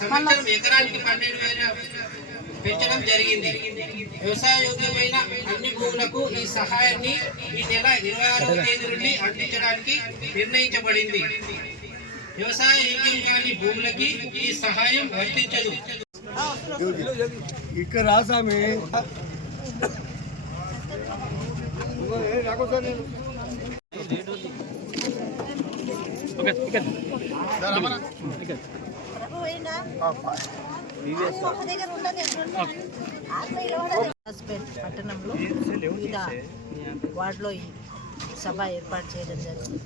సంవత్సరం ఎకరానికి పన్నెండు వేల పెంచడం జరిగింది. వ్యవసాయ యోగ్యమైన అన్ని భూములకు ఈ సహాయాన్ని ఈ నెల ఇరవై ఆరవ తేదీ నుండి అందించడానికి నిర్ణయించబడింది. వ్యవసాయ యోగ్యం కాని భూములకి ఈ సహాయం వర్తించదు. ఇక్కడ రాసామి హాస్పేట్ పట్టణంలో వివిధ వార్డులో ఈ సభ ఏర్పాటు చేయడం జరిగింది.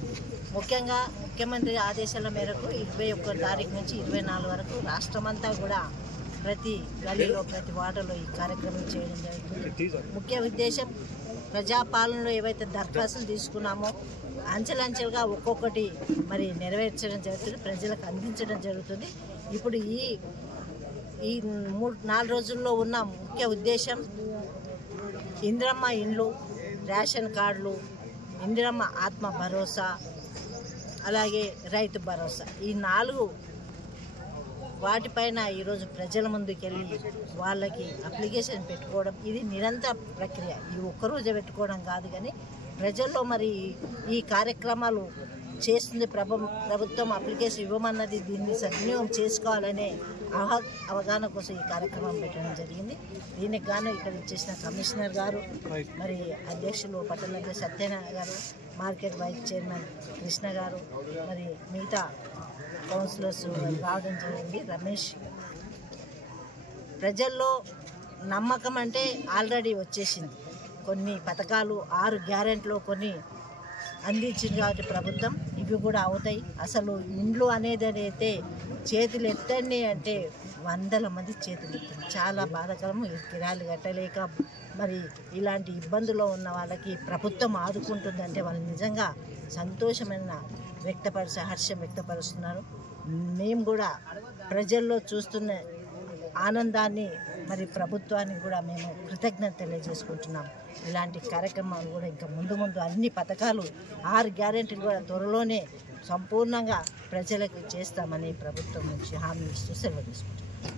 ముఖ్యంగా ముఖ్యమంత్రి ఆదేశాల మేరకు ఇరవై ఒక్క తారీఖు నుంచి ఇరవై నాలుగు వరకు రాష్ట్రమంతా కూడా ప్రతి గలీలో ప్రతి వార్డులో ఈ కార్యక్రమం చేయడం జరుగుతుంది ముఖ్య ఉద్దేశం ప్రజాపాలనలో ఏవైతే దరఖాస్తులు తీసుకున్నామో అంచెలంచెలుగా ఒక్కొక్కటి మరి నెరవేర్చడం జరుగుతుంది ప్రజలకు అందించడం జరుగుతుంది. ఇప్పుడు ఈ ఈ మూడు నాలుగు రోజుల్లో ఉన్న ముఖ్య ఉద్దేశం ఇందిరమ్మ ఇండ్లు రేషన్ కార్డులు ఇందిరమ్మ ఆత్మ భరోసా అలాగే రైతు భరోసా. ఈ నాలుగు వాటిపైన ఈరోజు ప్రజల ముందుకెళ్ళి వాళ్ళకి అప్లికేషన్ పెట్టుకోవడం ఇది నిరంతర ప్రక్రియ. ఈ ఒక్కరోజు పెట్టుకోవడం కాదు కానీ ప్రజల్లో మరి ఈ కార్యక్రమాలు చేస్తుంది ప్రభు ప్రభుత్వం అప్లికేషన్ ఇవ్వమన్నది దీన్ని సద్వినియోగం చేసుకోవాలనే అవహ అవగాహన కోసం ఈ కార్యక్రమం పెట్టడం జరిగింది. దీనికి గాను ఇక్కడ ఇచ్చేసిన కమిషనర్ గారు మరి అధ్యక్షులు పట్టణ సత్యనారాయణ గారు మార్కెట్ వైస్ చైర్మన్ కృష్ణ గారు మరి మిగతా కౌన్సిలర్స్ రావడం జరిగింది. రమేష్ ప్రజల్లో నమ్మకం అంటే ఆల్రెడీ వచ్చేసింది. కొన్ని పథకాలు ఆరు గ్యారెంట్లో కొన్ని అందించింది కాబట్టి ప్రభుత్వం. ఇవి కూడా అవుతాయి. అసలు ఇండ్లు అనేది అయితే చేతులు ఎత్తండి అంటే వందల మంది చేతులు ఎత్తండి చాలా బాధాకరం. కిరాలు కట్టలేక మరి ఇలాంటి ఇబ్బందుల్లో ఉన్న వాళ్ళకి ప్రభుత్వం ఆదుకుంటుందంటే వాళ్ళు నిజంగా సంతోషమైన వ్యక్తపరిచే హర్షం వ్యక్తపరుస్తున్నారు. మేము కూడా ప్రజల్లో చూస్తున్న ఆనందాన్ని మరి ప్రభుత్వానికి కూడా మేము కృతజ్ఞత తెలియజేసుకుంటున్నాం. ఇలాంటి కార్యక్రమాలు కూడా ఇంకా ముందు ముందు అన్ని పథకాలు ఆరు గ్యారెంటీలు కూడా త్వరలోనే సంపూర్ణంగా ప్రజలకు చేస్తామని ప్రభుత్వం నుంచి హామీ ఇస్తూ సెలవు తీసుకుంటున్నాం.